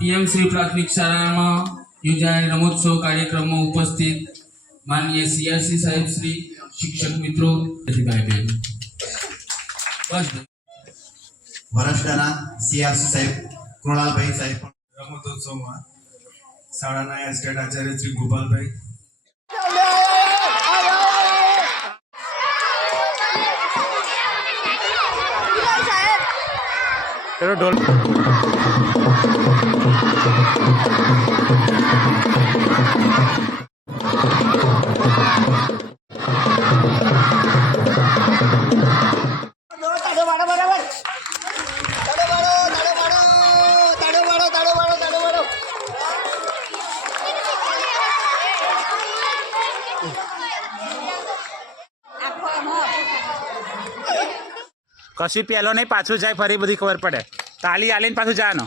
PM Shri प्राथमिक शाला में योजाયેલ રમોત્સવ कार्यक्रम में उपस्थित माननीय सीआरसी साहेब श्री शिक्षक मित्रों भाई बहन वरसदाना सीआरसी साहेब कृणाल भाई साहेब रमतोत्सव में शाळाना एस्टेट आचार्य श्री गोपाल भाई चलो ढोल कशी पेलो नहीं पाछू जाए फरी बधी खबर पड़े ताली आलीने पाछू जानो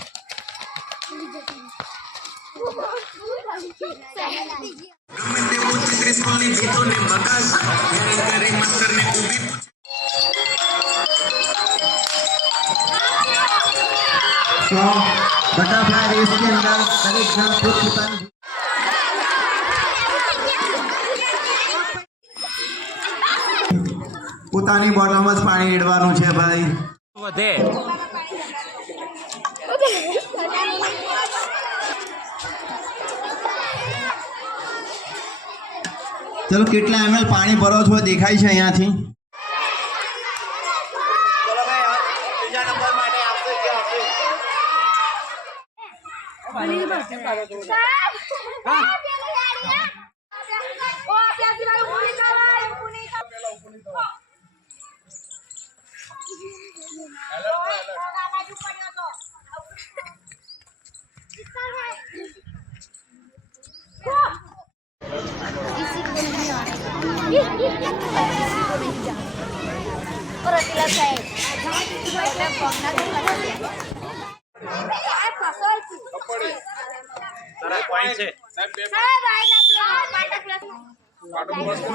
बटरफ्लाई रेस के अंदर दरेक जण पोतपोतानी પોતાની બોટલમાં જ પાણી રેડવાનું છે ભાઈ વધે ચલો કેટલા ml પાણી ભરો છો દેખાય છે અહીંયાથી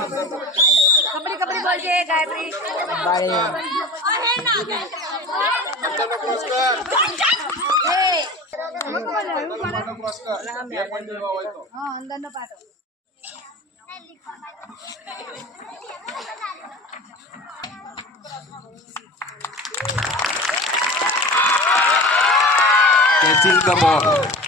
कपड़ी कपड़ी बोल के गायत्री अंदर न पाटो कैचिंग द बॉल